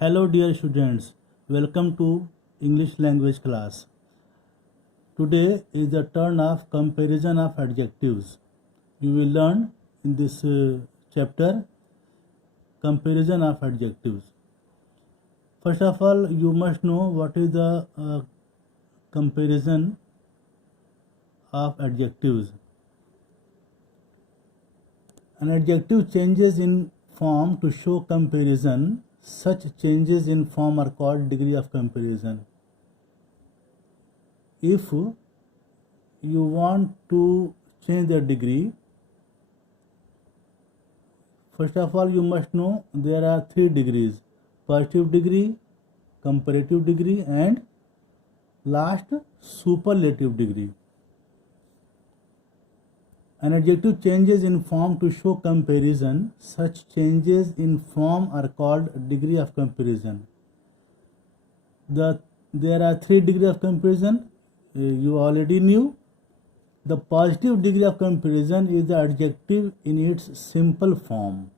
Hello dear students, welcome to English language class. Today is the turn of comparison of adjectives. You will learn in this chapter comparison of adjectives. First of all, you must know what is the comparison of adjectives. An adjective changes in form to show comparison. Such changes in form are called degree of comparison. If you want to change the degree, first of all you must know there are three degrees: positive degree, comparative degree, and last superlative degree. An adjective changes in form to show comparison. Such changes in form are called degree of comparison. There are three degrees of comparison. You already knew. The positive degree of comparison is the adjective in its simple form.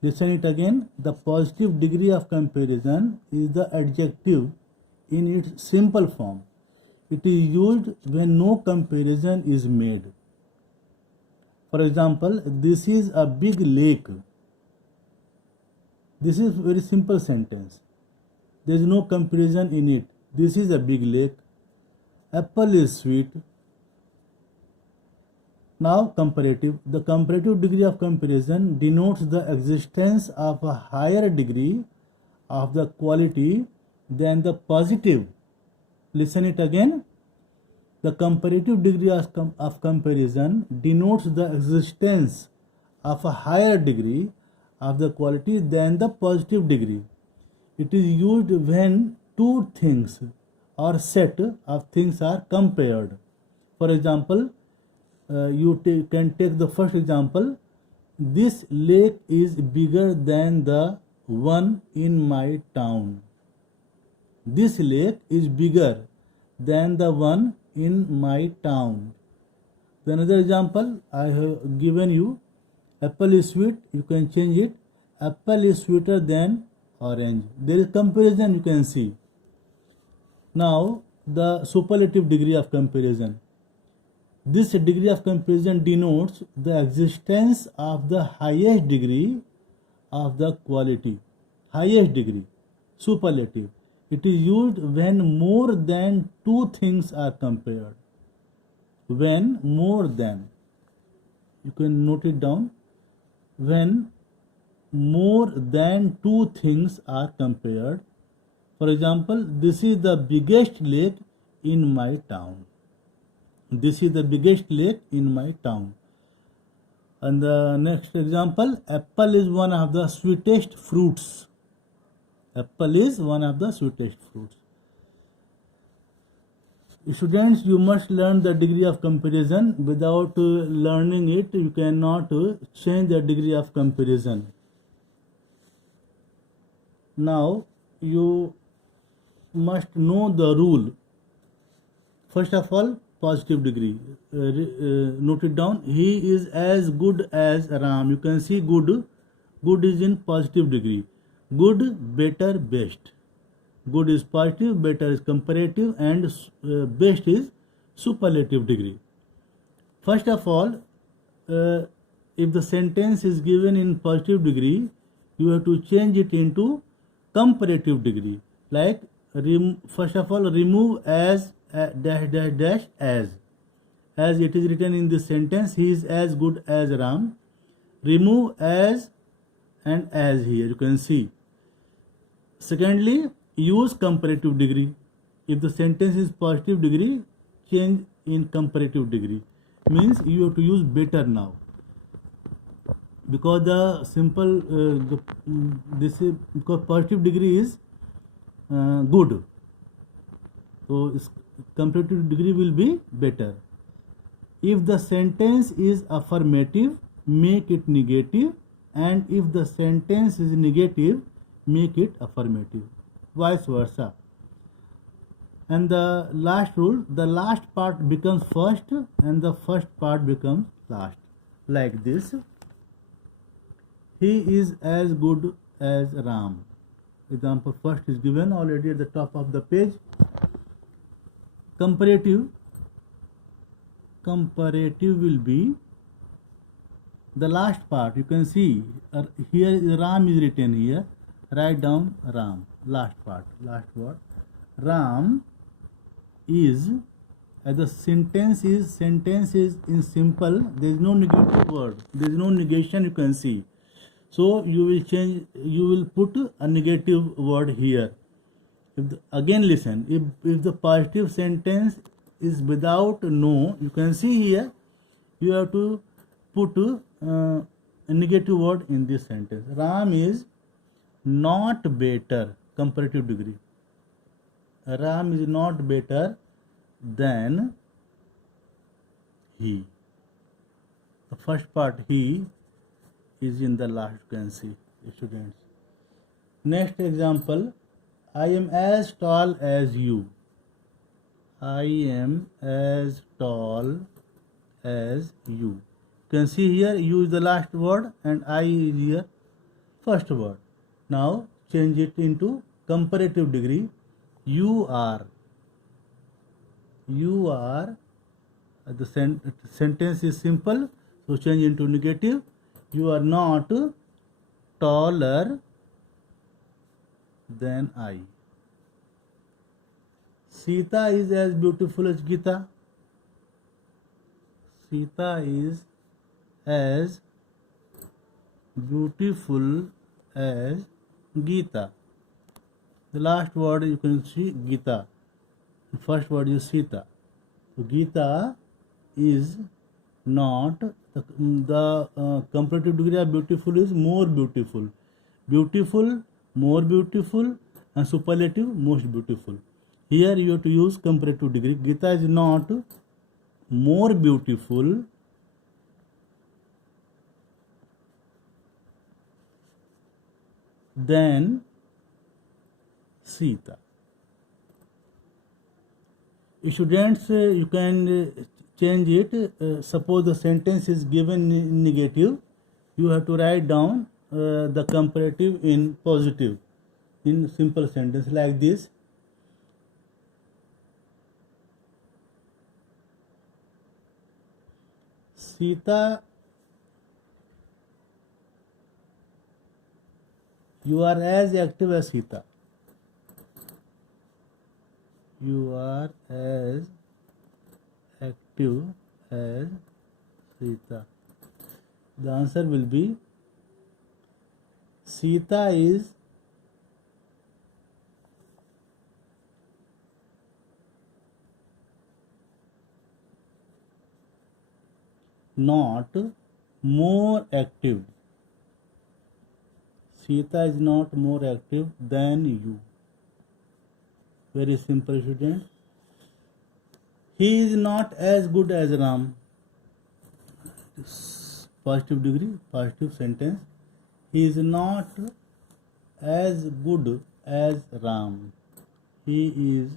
Listen it again. The positive degree of comparison is the adjective in its simple form. It is used when no comparison is made. For example, this is a big lake. This is a very simple sentence. There is no comparison in it. This is a big lake. Apple is sweet. Now comparative. The comparative degree of comparison denotes the existence of a higher degree of the quality than the positive. Listen it again. The comparative degree of comparison denotes the existence of a higher degree of the quality than the positive degree. It is used when two things or set of things are compared. For example, you can take the first example. This lake is bigger than the one in my town. This lake is bigger than the one in my town. The another example I have given you. Apple is sweet. You can change it. Apple is sweeter than orange. There is comparison you can see. Now the superlative degree of comparison. This degree of comparison denotes the existence of the highest degree of the quality. Highest degree. Superlative. It is used when more than two things are compared. When more than. You can note it down. When more than two things are compared. For example, this is the biggest lake in my town. This is the biggest lake in my town. And the next example, apple is one of the sweetest fruits. Apple is one of the sweetest fruits. Students, you must learn the degree of comparison. Without learning it, you cannot change the degree of comparison. Now, you must know the rule. First of all, positive degree. Note it down. He is as good as Ram. You can see good. Good is in positive degree. Good, better, best. Good is positive, better is comparative, and best is superlative degree. First of all, if the sentence is given in positive degree, you have to change it into comparative degree. Like, first of all, remove as dash dash dash as it is written in this sentence. He is as good as Ram. Remove as and as here you can see. Secondly, use comparative degree. If the sentence is positive degree, change in comparative degree. Means you have to use better now. Because the simple this is because positive degree is good. So comparative degree will be better. If the sentence is affirmative, make it negative, and if the sentence is negative, make it affirmative. Vice versa. And the last rule, the last part becomes first and the first part becomes last. Like this. He is as good as Ram. Example first is given already at the top of the page. Comparative will be the last part. You can see here Ram is written here. Write down Ram. Last part. Last word. Ram is, as the sentence is in simple. There is no negative word. There is no negation. You can see. So you will change. You will put a negative word here. Again listen. If the positive sentence is without no, you can see here. You have to put a negative word in this sentence. Ram is not better. Comparative degree. Ram is not better than he. The first part he is in the last, you can see, students. Next example, I am as tall as you. I am as tall as you. You can see here you is the last word and I is here first word. Now change it into comparative degree. You are. The sentence is simple, so change into negative. You are not taller than I. Sita is as beautiful as Gita. Sita is as beautiful as Gita. The last word you can see Gita. The first word is Sita. So Gita is not, the comparative degree of beautiful is more beautiful. Beautiful, more beautiful, and superlative, most beautiful. Here you have to use comparative degree. Gita is not more beautiful than Sita. Students, you can change it. Suppose the sentence is given in negative, you have to write down the comparative in positive in simple sentence like this. Sita, you are as active as Sita. You are as active as Sita. The answer will be Sita is not more active. Sita is not more active than you. Very simple, student. He is not as good as Ram. Positive degree, positive sentence. He is not as good as Ram. He is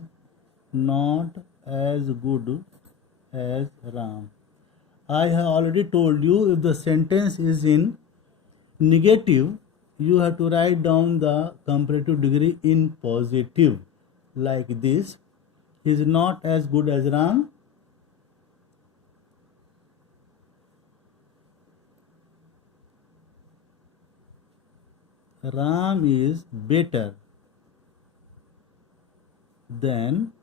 not as good as Ram. I have already told you, if the sentence is in negative, you have to write down the comparative degree in positive like this. He is not as good as Ram. Ram is better than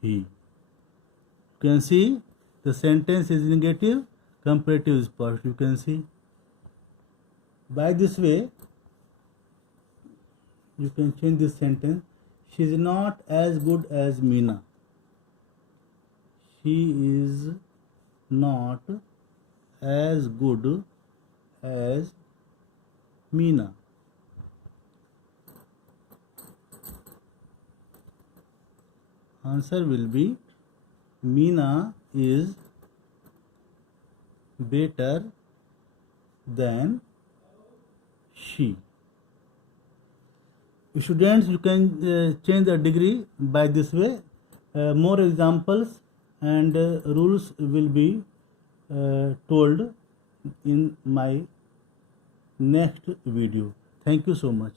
he. You can see the sentence is negative, comparative is positive. You can see. By this way, you can change this sentence. She is not as good as Meena. She is not as good as Meena. Answer will be Meena is better than she. Students, you can change the degree by this way. More examples and rules will be told in my next video. Thank Thank you so much.